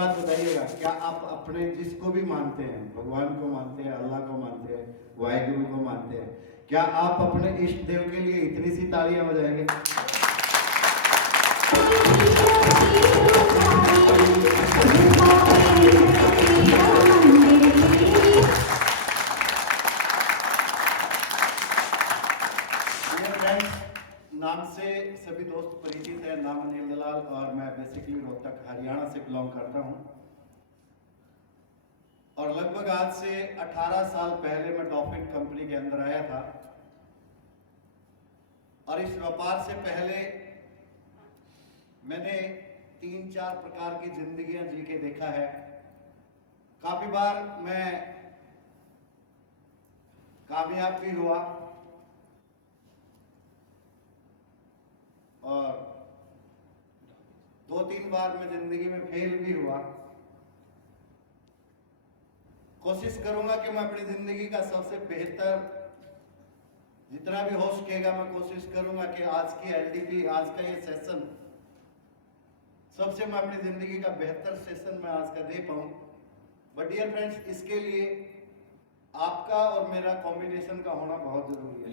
बात बताइएगा, क्या आप अपने जिसको भी मानते हैं, भगवान को मानते हैं, अल्लाह को मानते हैं, वाहिगुरु को मानते हैं, क्या आप अपने इष्ट देव के लिए इतनी सी तालियां बजाएंगे? नाम से सभी दोस्त परिचित हैं, नाम अनिल दलाल और मैं बेसिकली रोहतक हरियाणा से बिलोंग करता हूं। और लगभग आज से 18 साल पहले मैं डॉल्फिन कंपनी के अंदर आया था। और इस व्यापार से पहले मैंने 3-4 प्रकार की जिंदगियां जी के देखा है। काफी बार मैं कामयाब भी हुआ और 2-3 बार मैं जिंदगी में फेल भी हुआ। कोशिश करूंगा कि मैं अपनी जिंदगी का सबसे बेहतर जितना भी हो सकेगा मैं कोशिश करूंगा कि आज की एलडीपी, आज का ये सेशन सबसे मैं अपनी जिंदगी का बेहतर सेशन मैं आज का दे पाऊं। बट डियर फ्रेंड्स, इसके लिए आपका और मेरा कॉम्बिनेशन का होना बहुत जरूरी है।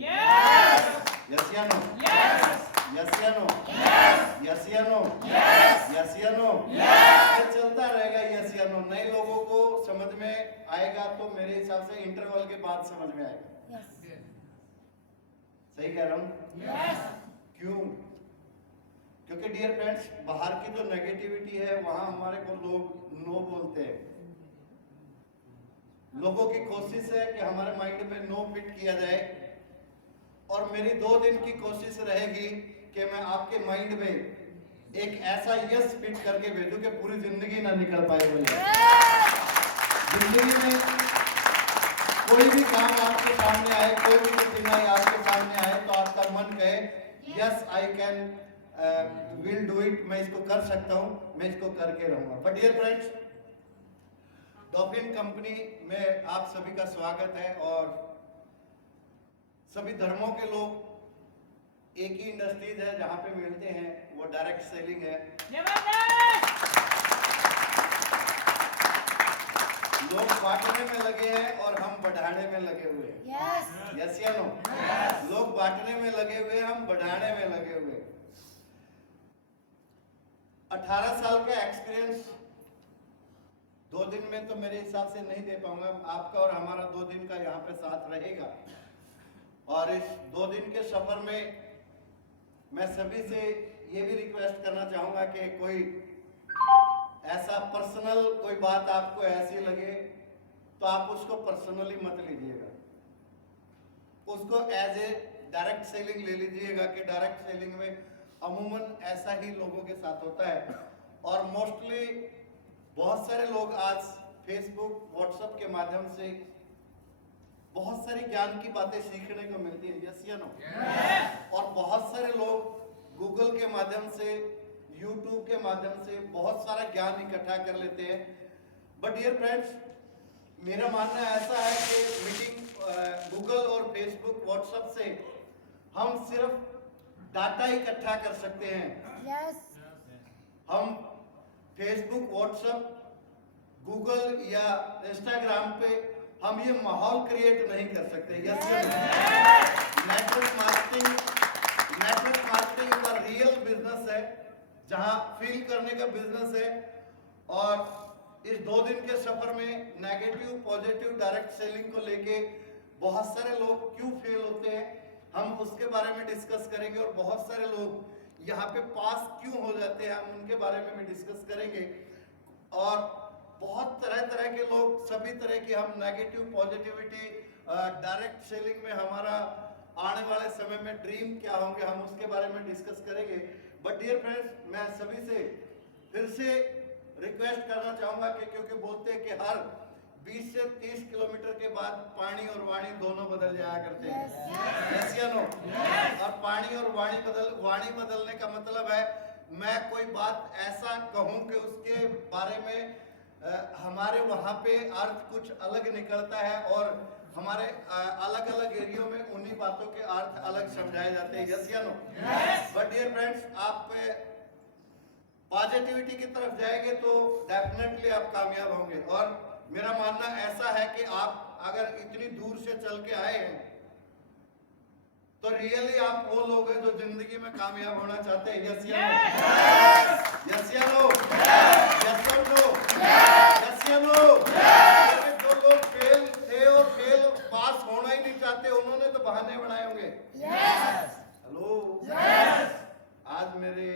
यस या नो? यस या नो? यस या नो? यस या नो? चलता रहेगा यस या नो। नए लोगों को समझ में आएगा तो मेरे हिसाब से इंटरवल के बाद समझ में आएगा। सही कह रहा हूं? क्यों? क्योंकि डियर फ्रेंड्स, बाहर की जो नेगेटिविटी है वहां हमारे को लोग नो बोलते हैं। लोगों की कोशिश है कि हमारे माइंड में नो फिट किया जाए, और मेरी 2 दिन की कोशिश रहेगी कि मैं आपके माइंड में एक ऐसा यस फिट करके भेजूं कि पूरी जिंदगी ना निकल पाए। जिंदगी में कोई भी काम आपके सामने आए, कोई भी कठिनाई आपके सामने आए तो आपका मन कहे yes I can will do it, मैं इसको कर सकता हूं, मैं इसको करके रहूंगा। But dear friends, dolphin company में आप सभी का स्वागत है। और सभी धर्मों के लोग एक ही इंडस्ट्रीज है जहां पे मिलते हैं, वो डायरेक्ट सेलिंग है। लोग बांटने में लगे हैं और हम बढ़ाने में लगे हुए हैं। यस या नो? लोग बांटने में लगे हुए, हम बढ़ाने में लगे हुए। 18 साल का एक्सपीरियंस 2 दिन में तो मेरे हिसाब से नहीं दे पाऊंगा। आपका और हमारा 2 दिन का यहाँ पे साथ रहेगा। और इस 2 दिन के सफर में मैं सभी से ये भी रिक्वेस्ट करना चाहूंगा कि कोई ऐसा पर्सनल कोई बात आपको ऐसी लगे तो आप उसको पर्सनली मत लीजिएगा, उसको एज ए डायरेक्ट सेलिंग ले लीजिएगा। कि डायरेक्ट सेलिंग में अमूमन ऐसा ही लोगों के साथ होता है। और मोस्टली बहुत सारे लोग आज फेसबुक, व्हाट्सएप के माध्यम से बहुत सारी ज्ञान की बातें सीखने को मिलती है। यस या नो? और बहुत सारे लोग गूगल के माध्यम से, यूट्यूब के माध्यम से बहुत सारा ज्ञान इकट्ठा कर लेते हैं। बट डियर फ्रेंड्स, मेरा मानना ऐसा है कि मीटिंग गूगल और फेसबुक, व्हाट्सएप से हम सिर्फ डाटा इकट्ठा कर सकते हैं। हम फेसबुक, व्हाट्सएप, गूगल या इंस्टाग्राम पे हम ये माहौल क्रिएट नहीं कर सकते। नेटवर्क मार्केटिंग का रियल बिजनेस है, जहां फील करने का बिजनेस है। और इस 2 दिन के सफर में नेगेटिव, पॉजिटिव, डायरेक्ट सेलिंग को लेके बहुत सारे लोग क्यों फेल होते हैं, हम उसके बारे में डिस्कस करेंगे। और बहुत सारे लोग यहाँ पे पास क्यों हो जाते हैं, हम उनके बारे में भी डिस्कस करेंगे। और बहुत तरह के लोग, सभी तरह की हम नेगेटिव, पॉजिटिविटी, डायरेक्ट सेलिंग में हमारा आने वाले समय में ड्रीम क्या होंगे, हम उसके बारे में डिस्कस करेंगे। बट डियर फ्रेंड्स, मैं सभी से फिर से रिक्वेस्ट करना चाहूंगा कि क्योंकि बोलते हैं कि हर 20 से 30 किलोमीटर के बाद पानी और वाणी दोनों बदल जाया करते हैं। यस या नो? और पानी और वाणी बदलने का मतलब है मैं कोई बात ऐसा कहूं कि उसके बारे में हमारे वहां पे अर्थ कुछ अलग निकलता है, और हमारे अलग अलग एरियो में उन्हीं बातों के अर्थ अलग समझाए जाते हैं। यस या नो? बट डियर फ्रेंड्स, आप पॉजिटिविटी की तरफ जाएंगे तो डेफिनेटली आप कामयाब होंगे। और मेरा मानना ऐसा है कि आप अगर इतनी दूर से चल के आए हैं तो रियली आप वो लोग हैं जो जिंदगी में कामयाब होना चाहते हैं। यस या नो? यस या नो? यस या नो? यस या नो? जो लोग फेल थे और फेल पास होना ही नहीं चाहते उन्होंने तो बहाने बनाए होंगे। हेलो, आज मेरे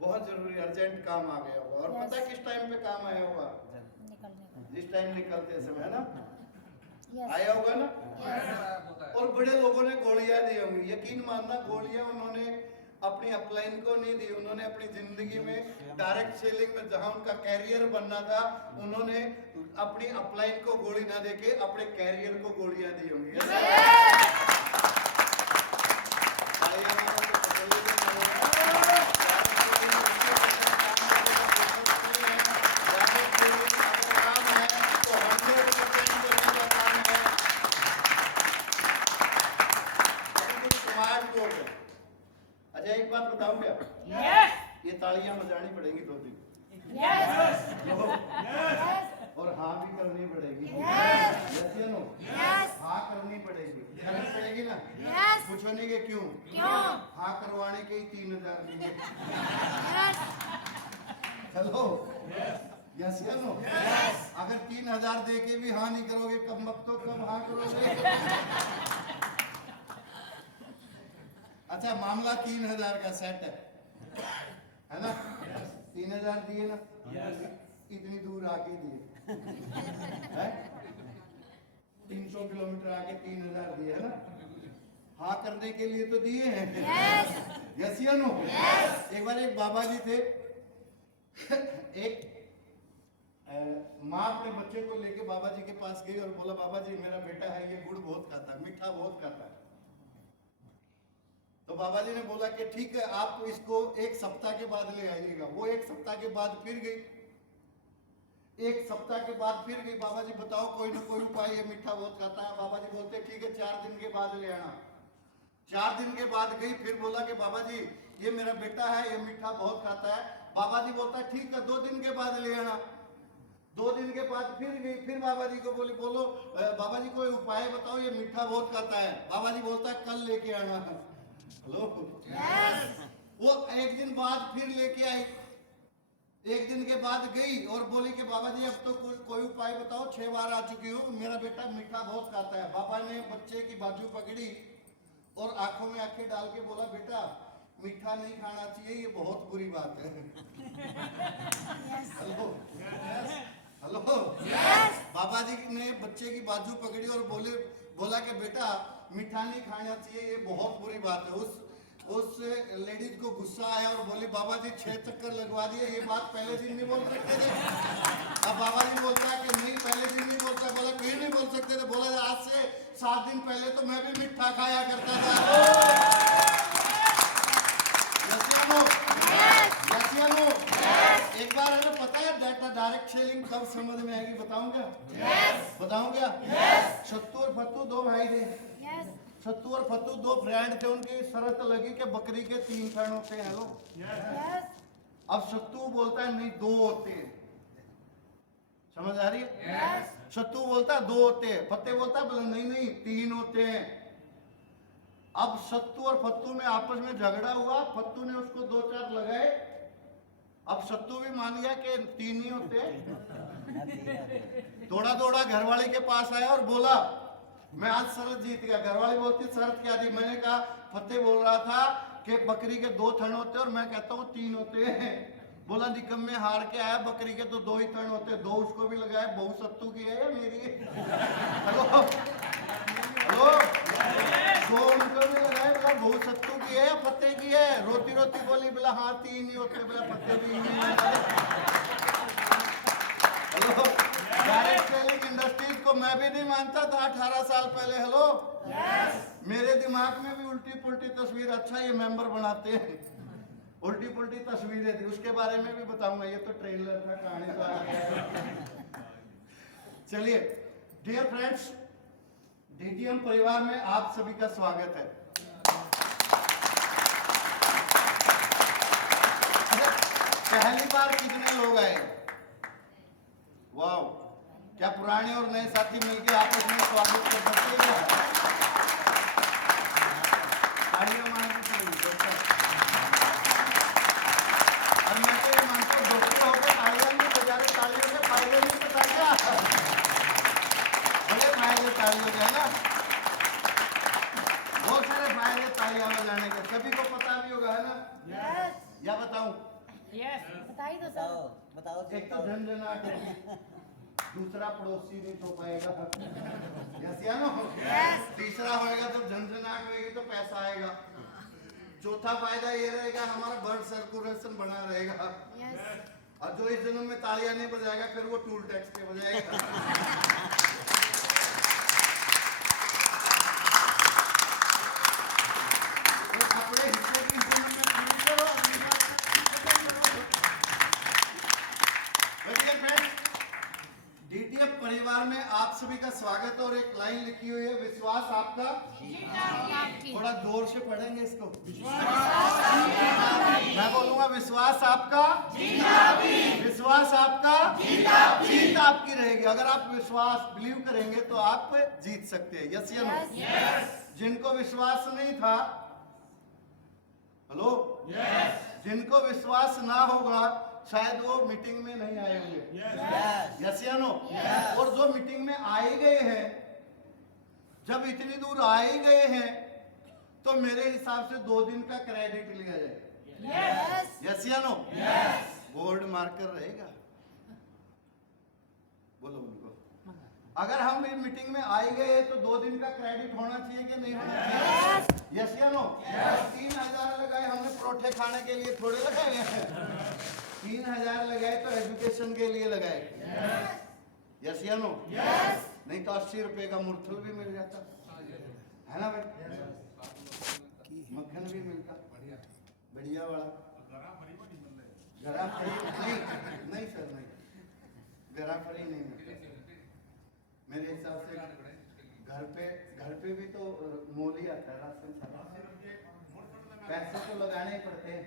बहुत जरूरी अर्जेंट काम आ गया होगा। और पता है किस टाइम पे काम आया होगा? जिस टाइम निकलते समय, है ना? आया होगा ना? और बड़े लोगों ने गोलियां दी होंगी। यकीन मानना, गोलियां उन्होंने अपनी अपलाइन को नहीं दी, उन्होंने अपनी जिंदगी में डायरेक्ट सेलिंग में जहां उनका कैरियर बनना था उन्होंने अपनी अपलाइन को गोली ना देके अपने कैरियर को गोलियां दी होंगी। अच्छा एक बात बताऊं क्या? ये तालियां बजानी पड़ेगी 2 दिन। और हाँ भी करनी पड़ेगी। यस या नो? हाँ करनी पड़ेगी ना? पूछने के क्यों? हाँ करवाने के ही 3000 लिए। चलो, यस या नो? अगर 3000 दे के भी हाँ नहीं करोगे कब तो कब हाँ करोगे? अच्छा मामला 3000 का सेट है ना? 3000 दिए ना? इतनी दूर आके दिए, 300 किलोमीटर आके 3000 दिए, है ना? हाँ करने के लिए तो दिए हैं। यस या नो? एक बार एक बाबा जी थे, एक माँ अपने बच्चे को लेके बाबा जी के पास गई और बोला बाबा जी मेरा बेटा है ये गुड़ बहुत खाता है, मीठा बहुत खाता है। तो बाबा जी ने बोला कि ठीक है आप इसको 1 सप्ताह के बाद ले आइएगा। वो 1 सप्ताह के बाद फिर गई, 1 सप्ताह के बाद फिर गई। बाबा जी बताओ कोई ना कोई उपाय, ये मीठा बहुत खाता है। बाबा जी बोलते ठीक है 4 दिन के बाद ले आना। 4 दिन के बाद गई, फिर बोला कि बाबा जी ये मेरा बेटा है ये मीठा बहुत खाता है। बाबा जी बोलता है ठीक है 2 दिन के बाद ले आना। 2 दिन के बाद फिर गई, फिर बाबा जी को बोली बोलो बाबा जी कोई उपाय बताओ ये मीठा बहुत खाता है। बाबा जी बोलता है कल लेके आना। हेलो, वो 1 दिन बाद फिर लेके आई। 1 दिन के बाद गई और बोली कि बाबा जी अब तो कोई उपाय बताओ, 6 बार आ चुकी हूँ, मेरा बेटा मीठा बहुत खाता है। बाबा ने बच्चे की बाजू पकड़ी और आंखों में आंखें डाल के बोला बेटा मीठा नहीं खाना चाहिए, ये बहुत बुरी बात है। हेलो, हेलो, बाबा जी ने बच्चे की बाजू पकड़ी और बोला कि बेटा मीठा नहीं खाना चाहिए, ये बहुत बुरी बात है। उस लेडीज को गुस्सा आया और बोली बाबा जी 6 चक्कर लगवा दिए, ये बात पहले दिन नहीं बोल सकते थे। अब बाबा जी बोलता है कि नहीं पहले दिन नहीं बोलता। बोला क्यों नहीं बोल सकते थे? बोला आज से 7 दिन पहले तो मैं भी मीठा खाया करता था। एक बार है पता है डाटा डायरेक्ट सेलिंग कब समझ में आएगी? बताऊं क्या? बताऊं क्या? सत्तू और फत्तू 2 भाई थे। सत्तू और फत्तू 2 फ्रेंड थे। उनकी शर्त लगी कि बकरी के 3 थन होते हैं। हेलो, अब सत्तू बोलता है नहीं 2 होते हैं। समझ आ रही है? सत्तू बोलता है 2 होते हैं, फत्ते बोलता है बोला नहीं 3 होते हैं। अब सत्तू और फत्तू में आपस में झगड़ा हुआ, फत्तू ने उसको 2-4 लगाए। अब सत्तू भी मान गया कि 3 ही होते। दौड़ा घरवाली के पास आया और बोला मैं आज शरत जीत गया। घरवाली बोलती शरत क्या थी? मैंने कहा फतेह बोल रहा था कि बकरी के 2 थन होते और मैं कहता हूँ 3 होते हैं। बोला निकम में हार के आया, बकरी के तो 2 ही थन होते, 2 उसको भी लगाए। बहु सत्तू की है या मेरी? हेलो, हेलो, 2 उनको भी लगाए। बोला बहु सत्तू की है या फतेह की है? रोती बोली बोला हाँ 3 ही होते। बोला फतेह भी हेलो, डायरेक्ट सेलिंग इंडस्ट्रीज को मैं भी नहीं मानता था 18 साल पहले। हेलो, मेरे दिमाग में भी उल्टी पुल्टी तस्वीर, अच्छा ये मेंबर बनाते हैं, उल्टी पुल्टी तस्वीरें थी। उसके बारे में भी बताऊंगा, ये तो ट्रेलर था, कहानी तो आ गया। चलिए डियर फ्रेंड्स, डीटीएम परिवार में आप सभी का स्वागत है। पहली बार कितने लोग आए? वाह, क्या पुराने और नए साथी मिलकर आपस में स्वागत कर सकते हैं क्या? तालियां मारनी चाहिए। और मैं तो ये मानता हूँ धोखे होकर तालियां नहीं बजा रहे, तालियों के फायदे नहीं पता क्या? बड़े फायदे तालियों के है ना, बहुत सारे फायदे तालियां बजाने के, सभी को पता भी होगा है ना? यस। या बताऊं? यस, बताइए तो सर। बताओ। एक तो झंझनाहट होगी, दूसरा पड़ोसी नहीं सो पाएगा, यस या नो? यस। तीसरा होएगा तो झंझनाहट होएगी तो पैसा आएगा। चौथा फायदा ये रहेगा हमारा ब्लड सर्कुलेशन बना रहेगा। यस। और जो इस जन्म में तालियां नहीं बजाएगा फिर वो टूल टैक्स पे बजाएगा। तो अपने हिस्से की जन्म में पूरी करो, अपनी बात DTF परिवार में आप सभी का स्वागत। और एक लाइन लिखी हुई है, विश्वास आपका थोड़ा जोर से पढ़ेंगे इसको। मैं बोलूंगा विश्वास आपका, विश्वास आपका, जीत आपकी रहेगी। अगर आप विश्वास बिलीव करेंगे तो आप जीत सकते हैं। यस या नो? जिनको विश्वास नहीं था, हेलो, जिनको विश्वास ना होगा शायद वो मीटिंग में नहीं आए होंगे। यस या नो? और जो मीटिंग में आए गए हैं, जब इतनी दूर आए गए हैं तो मेरे हिसाब से 2 दिन का क्रेडिट लिया जाए। यस या नो? गोल्ड मार्कर रहेगा। बोलो उनको, अगर हम मीटिंग में आए गए तो 2 दिन का क्रेडिट होना चाहिए कि नहीं होना चाहिए? यस या नो? 3000 लगाए हमने परोठे खाने के लिए थोड़े लगाए हैं, 3000 लगाए तो एजुकेशन के लिए लगाए। यस या नो? नहीं तो 80 रुपए का मुरथल भी मिल जाता है ना भाई, मक्खन भी मिलता बढ़िया वाला। गरा फरी नहीं सर, नहीं गरा फरी नहीं मिलता मेरे हिसाब से। घर पे भी तो मोल ही आता है राशन, पैसे तो लगाने ही पड़ते हैं।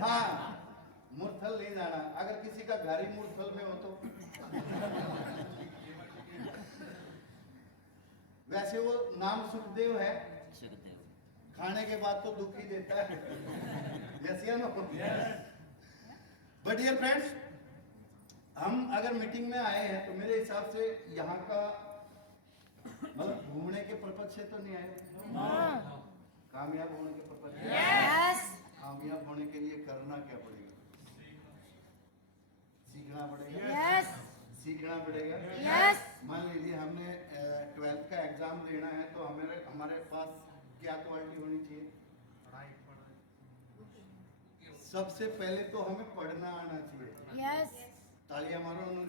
हाँ, मुरथल नहीं जाना, अगर किसी का घर ही मुरथल में हो तो। वैसे वो नाम सुखदेव है, खाने के बाद तो दुख ही देता है। यस या नो? बट डियर फ्रेंड्स, हम अगर मीटिंग में आए हैं तो मेरे हिसाब से यहाँ का मतलब घूमने के पर्पज से तो नहीं आए, कामयाब होने के पर्पज से। कामयाब होने के लिए करना क्या पड़ेगा? सीखना पड़ेगा। सीखना पड़ेगा। मान लीजिए हमने 12th का एग्जाम देना है तो हमारे पास क्या क्वालिटी होनी चाहिए? सबसे पहले तो हमें पढ़ना आना चाहिए। तालियां मारो उन्होंने।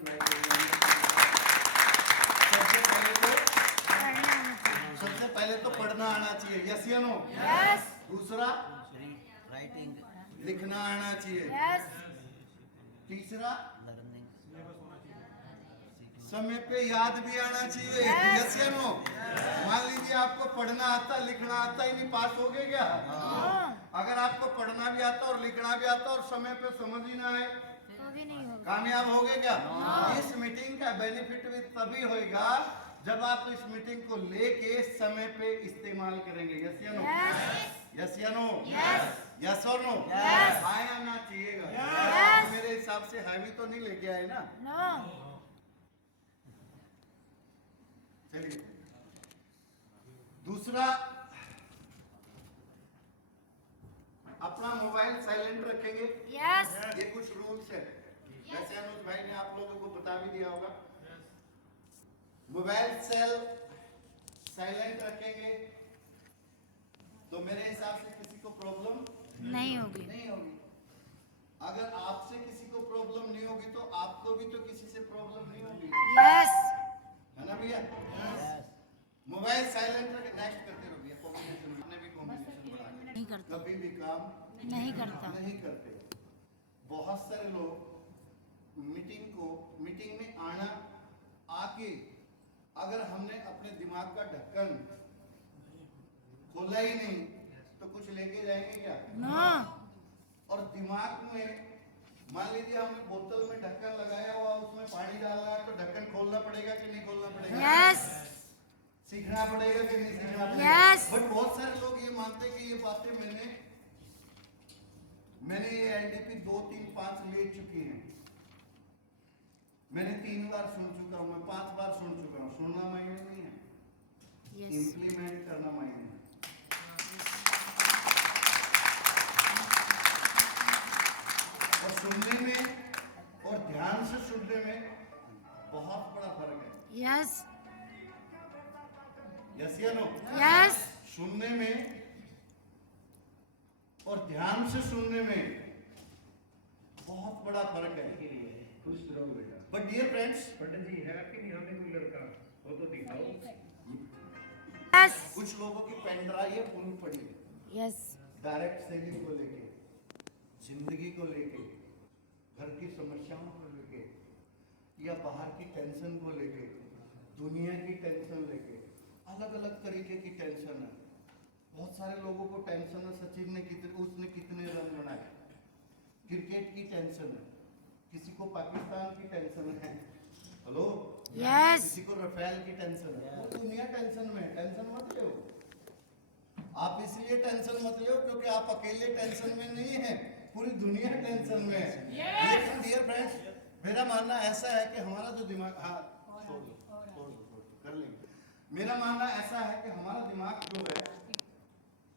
सबसे पहले तो पढ़ना आना चाहिए। यस या नो? दूसरा राइटिंग लिखना आना चाहिए। तीसरा समय पे याद भी आना चाहिए। यस या नो? मान लीजिए आपको पढ़ना आता लिखना आता ही नहीं, पास हो गए क्या? अगर आपको पढ़ना भी आता और लिखना भी आता और समय पे समझ ही ना आए तो भी नहीं होगा, कामयाब हो गए क्या? इस मीटिंग का बेनिफिट भी तभी होगा जब आप इस मीटिंग को लेके समय पे इस्तेमाल करेंगे। यस या नो? यस या नो? यस और नो? आया ना चाहिएगा। मेरे हिसाब से हैवी तो नहीं लेके आए ना? चलिए, दूसरा अपना मोबाइल साइलेंट रखेंगे। ये कुछ रूल्स है, जैसे अनुज भाई ने आप लोगों को बता भी दिया होगा। मोबाइल सेल साइलेंट रखेंगे तो मेरे हिसाब से किसी को प्रॉब्लम नहीं होगी। अगर आपसे किसी को प्रॉब्लम नहीं होगी तो आपको भी तो किसी से प्रॉब्लम नहीं होगी। है ना भैया? मोबाइल साइलेंट रखे। नेक्स्ट करते रहो भैया, कॉम्बिनेशन आपने भी कॉम्बिनेशन बना नहीं करता, कभी भी काम नहीं करते। बहुत सारे लोग मीटिंग में आके अगर हमने अपने दिमाग का ढक्कन खोला ही नहीं तो कुछ लेके जाएंगे क्या? और दिमाग में मान लीजिए हमने बोतल में ढक्कन लगाया हुआ, उसमें पानी डालना है तो ढक्कन खोलना पड़ेगा कि नहीं खोलना पड़ेगा? यस सीखना पड़ेगा कि नहीं सीखना पड़ेगा? Yes. बट बहुत सारे लोग ये मानते कि ये बातें मैंने ये एलडीपी 2, 3, 5 ले चुकी हैं, मैंने 3 बार सुन चुका हूं, मैं 5 बार सुन चुका हूं। सुनना मायने नहीं है, यस इम्प्लीमेंट करना मायने है। और सुनने में और ध्यान से सुनने में बहुत बड़ा फर्क है। यस यस या नो? यस सुनने में और ध्यान से सुनने में बहुत बड़ा फर्क है। खुश रहो बेटा। बट डियर फ्रेंड्स, पंडित जी है कि नहीं? हमें कोई लड़का हो तो दिखाओ। यस कुछ लोगों की पेन ड्राइव है पूरी पड़ी है, यस डायरेक्ट सेलिंग को लेके, जिंदगी को लेके, घर की समस्याओं को लेके, या बाहर की टेंशन को लेके, दुनिया की टेंशन लेके, अलग अलग तरीके की टेंशन है। बहुत सारे लोगों को टेंशन है, सचिन ने उसने कितने रन बनाए, क्रिकेट की टेंशन है, किसी को पाकिस्तान की टेंशन है, हेलो, यस किसी को रफेल की टेंशन है। वो दुनिया टेंशन में, टेंशन मत लो आप, इसलिए टेंशन मत लो क्योंकि आप अकेले टेंशन में नहीं है, पूरी दुनिया टेंशन में है। लेकिन डियर फ्रेंड्स, मेरा मानना ऐसा है कि हमारा जो दिमाग, हाँ छोड़ दो, कर लेंगे। मेरा मानना ऐसा है कि हमारा दिमाग जो है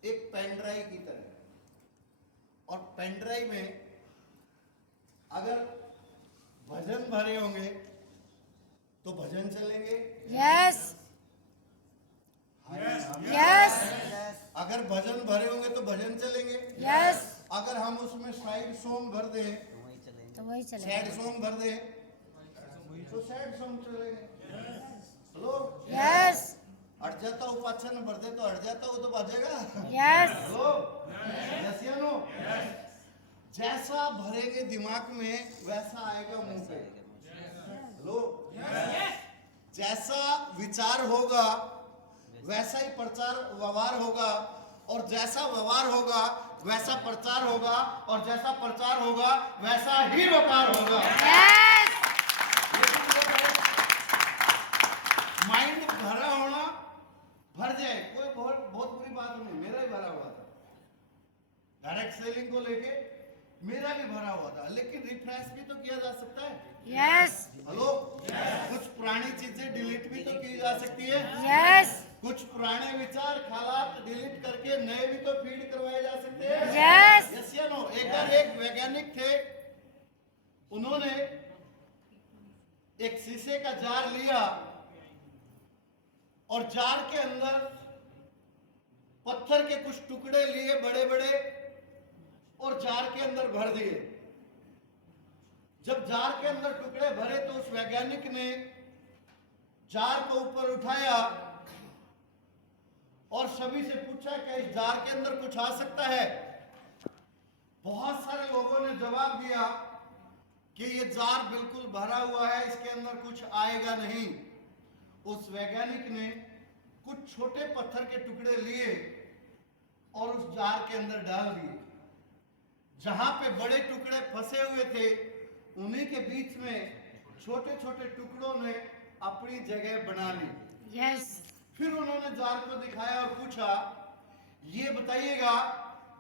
एक पेन ड्राइव की तरह है, और पेन ड्राइव में अगर भजन भरे होंगे तो भजन चलेंगे, यस यस अगर भजन भरे होंगे तो भजन चलेंगे। यस अगर हम उसमें साइड सॉन्ग भर दें, तो वही सैड चलेगा सॉन्ग भर दें तो सैड सॉन्ग चलेंगे। हेलो, यस हट जाता हूँ, पाछा न भर दे तो हट जाता हूँ तो बजेगा। यस हेलो, यस या नो? जैसा भरेंगे दिमाग में वैसा आएगा मुंह पे। हेलो, जैसा विचार होगा वैसा ही प्रचार व्यवहार होगा, और जैसा व्यवहार होगा वैसा प्रचार होगा, और जैसा प्रचार होगा वैसा ही व्यापार होगा। यस माइंड भरा होना, भर जाए, कोई बहुत बुरी बात नहीं। मेरा ही भरा हुआ था, डायरेक्ट सेलिंग को लेके मेरा भी भरा हुआ था, लेकिन रिफ्रेश भी तो किया जा सकता है। यस हेलो, कुछ पुरानी चीजें डिलीट भी तो की जा सकती है। यस कुछ पुराने विचार ख्यालात डिलीट करके नए भी तो फीड करवाए जा सकते हैं। यस यस या नो? एक बार एक वैज्ञानिक थे, उन्होंने एक शीशे का जार लिया और जार के अंदर पत्थर के कुछ टुकड़े लिए बड़े बड़े, और जार के अंदर भर दिए। जब जार के अंदर टुकड़े भरे तो उस वैज्ञानिक ने जार को ऊपर उठाया और सभी से पूछा कि इस जार के अंदर कुछ आ सकता है? बहुत सारे लोगों ने जवाब दिया कि ये जार बिल्कुल भरा हुआ है, इसके अंदर कुछ आएगा नहीं। उस वैज्ञानिक ने कुछ छोटे पत्थर के टुकड़े लिए और उस जार के अंदर डाल दिए। जहां पे बड़े टुकड़े फंसे हुए थे, उन्हीं के बीच में छोटे छोटे टुकड़ों ने अपनी जगह बना ली। यस फिर उन्होंने जार को दिखाया और पूछा, ये बताइएगा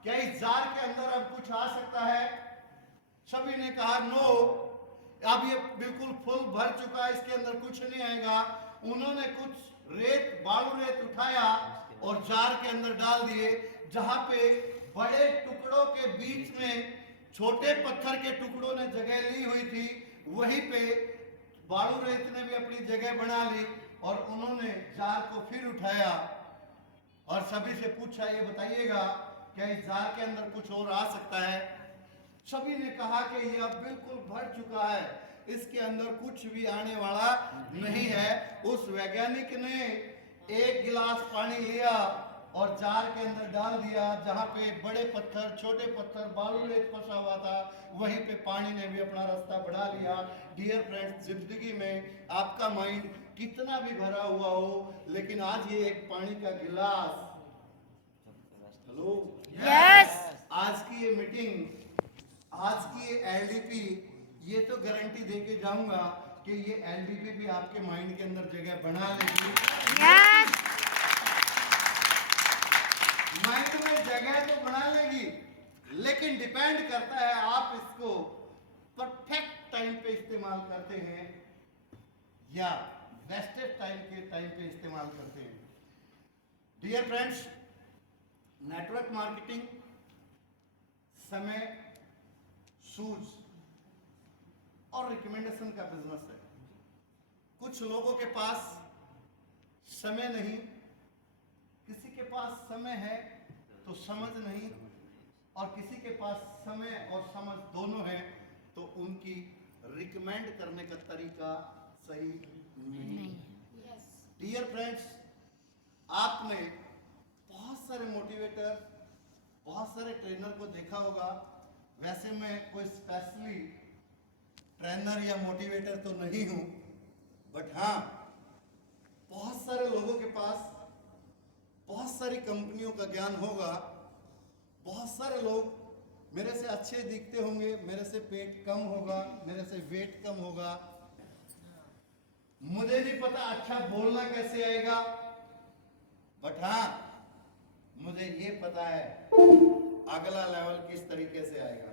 क्या इस जार के अंदर अब कुछ आ सकता है? सभी ने कहा नो, अब ये बिल्कुल फुल भर चुका है, इसके अंदर कुछ नहीं आएगा। उन्होंने कुछ रेत, बालू रेत उठाया और जार के अंदर डाल दिए। जहां पे बड़े टुकड़ों के बीच में छोटे पत्थर के टुकड़ों ने जगह ली हुई थी, वहीं पे बालू रेत ने भी अपनी जगह बना ली। और उन्होंने जार को फिर उठाया और सभी से पूछा, ये बताइएगा क्या इस जार के अंदर कुछ और आ सकता है? सभी ने कहा कि ये अब बिल्कुल भर चुका है, इसके अंदर कुछ भी आने वाला नहीं है। उस वैज्ञानिक ने एक गिलास पानी लिया और जार के अंदर डाल दिया। जहां पे बड़े पत्थर, छोटे पत्थर, बालू रेत फंसा हुआ था, वहीं पे पानी ने भी अपना रास्ता बढ़ा लिया। डियर फ्रेंड्स, जिंदगी में आपका माइंड कितना भी भरा हुआ हो, लेकिन आज ये एक पानी का गिलास, हेलो, यस आज की ये मीटिंग आज की ये एलडीपी, ये तो गारंटी दे के जाऊंगा कि ये एलडीपी भी आपके माइंड के अंदर जगह बना लेगी। यस माइंड में जगह तो बना लेगी, लेकिन डिपेंड करता है आप इसको परफेक्ट टाइम पे इस्तेमाल करते हैं या वेस्टेड टाइम पे इस्तेमाल करते हैं। डियर फ्रेंड्स, नेटवर्क मार्केटिंग समय, सूझ और रिकमेंडेशन का बिजनेस है। कुछ लोगों के पास समय नहीं, किसी के पास समय है तो समझ नहीं, और किसी के पास समय और समझ दोनों है तो उनकी रिकमेंड करने का तरीका सही नहीं है। डियर फ्रेंड्स, आपने बहुत सारे मोटिवेटर, बहुत सारे ट्रेनर को देखा होगा। वैसे मैं कोई स्पेशली ट्रेनर या मोटिवेटर तो नहीं हूं, बट हाँ, बहुत सारे लोगों के पास बहुत सारी कंपनियों का ज्ञान होगा। बहुत सारे लोग मेरे से अच्छे दिखते होंगे, मेरे से पेट कम होगा, मेरे से वेट कम होगा, मुझे नहीं पता अच्छा बोलना कैसे आएगा, बट हाँ, मुझे ये पता है अगला लेवल किस तरीके से आएगा।